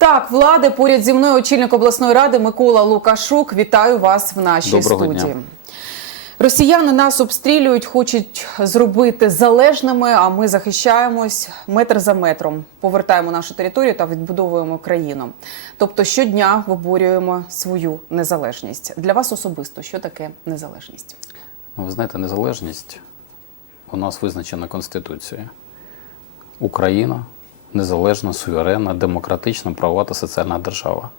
Так, влади поряд зі мною очільник обласної ради Микола Лукашук. Вітаю вас в нашій Доброго студії. дня. Росіяни нас обстрілюють, хочуть зробити залежними. А ми захищаємось метр за метром, повертаємо нашу територію та відбудовуємо країну. Тобто щодня виборюємо свою незалежність. Для вас особисто що таке незалежність? Ну, Ви знаєте, незалежність у нас визначена Конституцією. Україна незалежна, суверенна, демократична, правова та соціальна держава.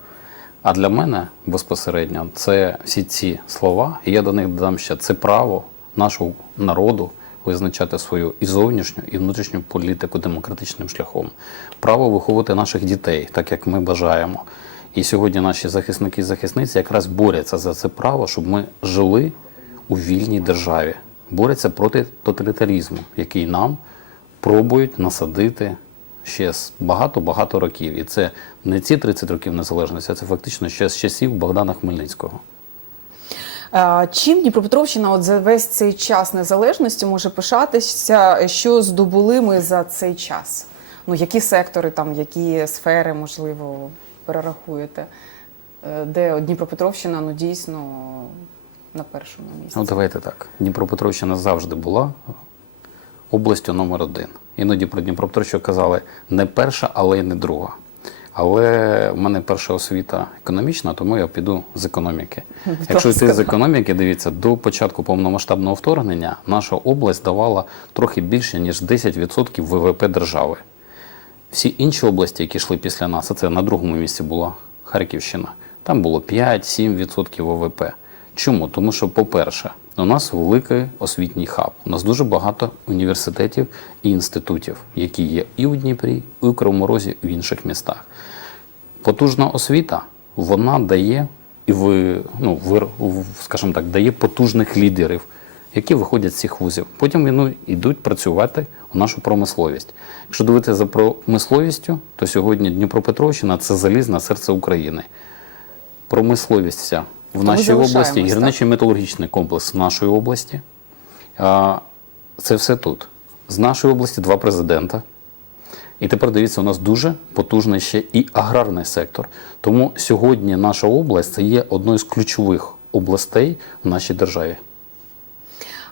А для мене безпосередньо це всі ці слова, і я до них додам ще це право нашого народу визначати свою і зовнішню, і внутрішню політику демократичним шляхом, право виховувати наших дітей, так як ми бажаємо. І сьогодні наші захисники і захисниці якраз борються за це право, щоб ми жили у вільній державі, борються проти тоталітарізму, який нам пробують насадити ще з багато-багато років. І це не ці 30 років незалежності, а це фактично ще з часів Богдана Хмельницького. Чим Дніпропетровщина от за весь цей час незалежності може пишатися, що здобули ми за цей час? Ну, які сектори, там, які сфери, можливо, перерахуєте, Е, де Дніпропетровщина ну, дійсно на першому місці? Ну, давайте так. Дніпропетровщина завжди була областю номер один. Іноді про Дніпропетровщину казали не перша, але й не друга. Але в мене перша освіта економічна, тому я піду з економіки. Якщо йти з економіки, дивіться, до початку повномасштабного вторгнення наша область давала трохи більше, ніж 10% ВВП держави. Всі інші області, які йшли після нас, а це на другому місці була Харківщина, там було 5-7% ВВП. Чому? Тому що, по-перше, у нас великий освітній хаб. У нас дуже багато університетів і інститутів, які є і у Дніпрі, і у Кривому Розі, і в інших містах. Потужна освіта вона дає і ви, ну, ви, скажімо так, дає потужних лідерів, які виходять з цих вузів. Потім вони йдуть працювати у нашу промисловість. Якщо дивитися за промисловістю, то сьогодні Дніпропетровщина це залізне серце України. Промисловість вся в нашій області, гірничий металургічний комплекс в нашій області. Це все тут. З нашої області два президента. І тепер дивіться, у нас дуже потужний ще і аграрний сектор. Тому сьогодні наша область це є одною з ключових областей в нашій державі.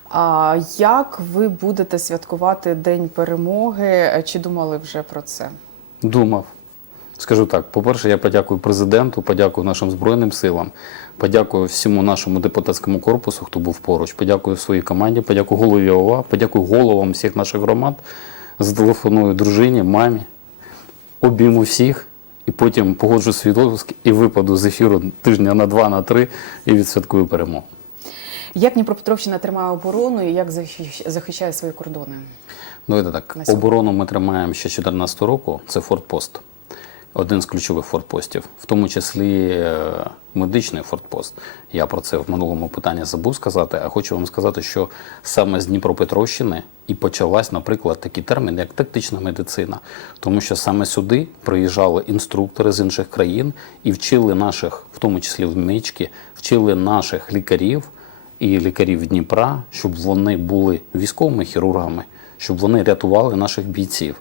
А як ви будете святкувати День перемоги? Чи думали вже про це? Думав. Скажу так: по-перше, я подякую президенту, подякую нашим Збройним силам, подякую всьому нашому депутатському корпусу, хто був поруч, подякую своїй команді, подякую голові ОВА, подякую головам всіх наших громад. Зателефоную дружині, мамі, обійму всіх, і потім погоджу свій допуск і випаду з ефіру тижня на два, на три і відсвяткую перемогу. Як Дніпропетровщина тримає оборону і як захищає свої кордони? Давайте так. Оборону ми тримаємо ще 2014 року. Це фортпост. Один з ключових фортпостів, в тому числі е, медичний фортпост. Я про це в минулому питанні забув сказати. А хочу вам сказати, що саме з Дніпропетровщини і почалась, наприклад, такий термін, як тактична медицина. Тому що саме сюди приїжджали інструктори з інших країн і вчили наших, в тому числі в Мички, вчили наших лікарів і лікарів Дніпра, щоб вони були військовими хірургами, щоб вони рятували наших бійців.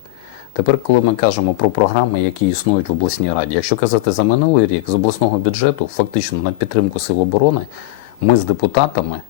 Тепер, коли ми кажемо про програми, які існують в обласній раді, якщо казати за минулий рік, з обласного бюджету, фактично на підтримку сил оборони, ми з депутатами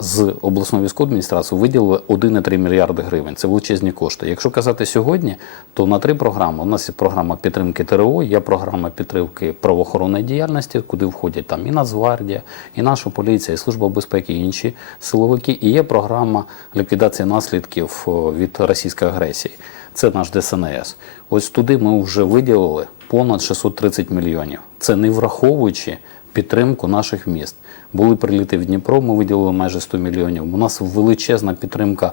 з обласної військової адміністрації виділили 1,3 мільярди гривень. Це величезні кошти. Якщо казати сьогодні, то на три програми. У нас є програма підтримки ТРО, є програма підтримки правоохоронної діяльності, куди входять там і Нацгвардія, і наша поліція, і Служба безпеки, і інші силовики. І є програма ліквідації наслідків від російської агресії. Це наш ДСНС. Ось туди ми вже виділили понад 630 мільйонів. Це не враховуючи підтримку наших міст. Були приліти в Дніпро, ми виділили майже 100 мільйонів. У нас величезна підтримка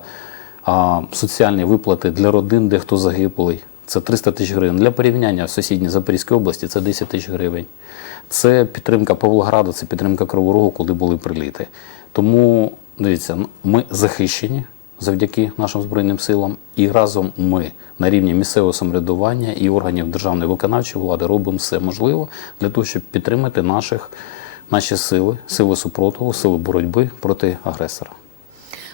а, соціальні виплати для родин, де хто загиблий. Це 300 тисяч гривень. Для порівняння в сусідній Запорізькій області це 10 тисяч гривень. Це підтримка Павлограду, це підтримка Кривого Рогу, коли були приліти. Тому дивіться, ми захищені завдяки нашим збройним силам, і разом ми на рівні місцевого самоврядування і органів державної виконавчої влади робимо все можливе для того, щоб підтримати наших, наші сили, сили супротиву, сили боротьби проти агресора.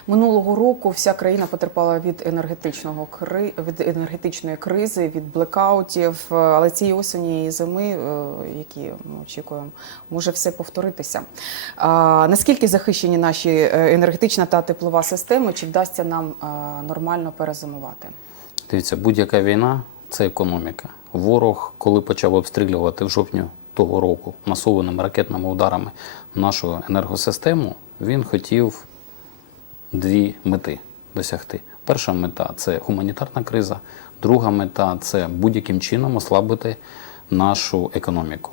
Минулого року вся країна потерпала від енергетичного кри... від енергетичної кризи, від блекаутів. Але цієї осені і зими, е, які ми очікуємо, може все повторитися. А, наскільки захищені наші е, енергетична та теплова системи? Чи вдасться нам е, нормально перезимувати? Дивіться, будь-яка війна це економіка. Ворог, коли почав обстрілювати в жовтні того року масованими ракетними ударами нашу енергосистему, він хотів дві мети досягти. Перша мета це гуманітарна криза, друга мета це будь-яким чином ослабити нашу економіку.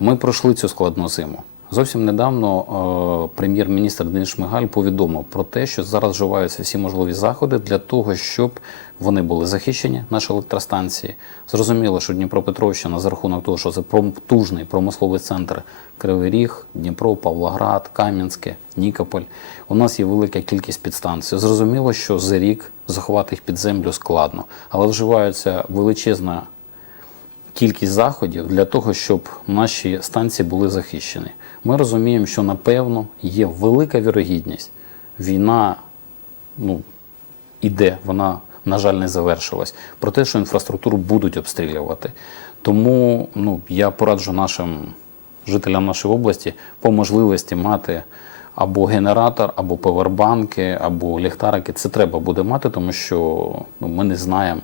Ми пройшли цю складну зиму. Зовсім недавно е, прем'єр-міністр Денис Шмигаль повідомив про те, що зараз вживаються всі можливі заходи для того, щоб вони були захищені, наші електростанції. Зрозуміло, що Дніпропетровщина за рахунок того, що це потужний промисловий центр Кривий Ріг, Дніпро, Павлоград, Кам'янське, Нікополь. У нас є велика кількість підстанцій. Зрозуміло, що за рік заховати їх під землю складно, але вживаються величезна кількість заходів для того, щоб наші станції були захищені. Ми розуміємо, що напевно є велика вірогідність. Війна ну, іде, вона, на жаль, не завершилась. Про те, що інфраструктуру будуть обстрілювати. Тому ну, я пораджу нашим жителям нашої області по можливості мати або генератор, або павербанки, або ліхтарики. Це треба буде мати, тому що ну, ми не знаємо,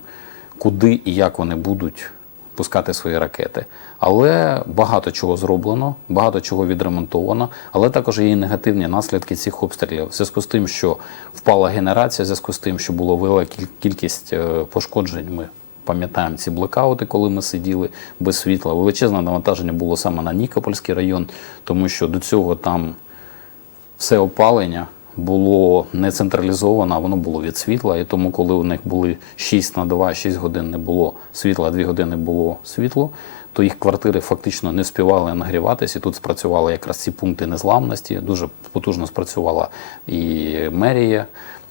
куди і як вони будуть пускати свої ракети. Але багато чого зроблено, багато чого відремонтовано, але також є і негативні наслідки цих обстрілів. В зв'язку з тим, що впала генерація, в зв'язку з тим, що була велика кількість е, пошкоджень. Ми пам'ятаємо ці блекаути, коли ми сиділи без світла. Величезне навантаження було саме на Нікопольський район, тому що до цього там все опалення було не централізовано, а воно було від світла. І тому, коли у них були 6 на 2, 6 годин не було світла, а 2 години було світло, то їх квартири фактично не співали нагріватися. І тут спрацювали якраз ці пункти незламності. Дуже потужно спрацювала і мерія.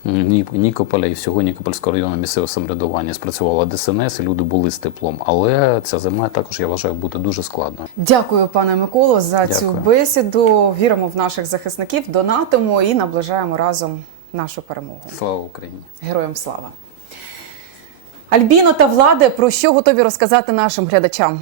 Ні- Нікополя і всього Нікопольського району місцевого самоврядування спрацювала ДСНС, і люди були з теплом. Але ця зима також я вважаю буде дуже складною. Дякую, пане Миколо, за цю бесіду. Віримо в наших захисників, донатимо і наближаємо разом нашу перемогу. Слава Україні! Героям слава! Альбіно та влади про що готові розказати нашим глядачам?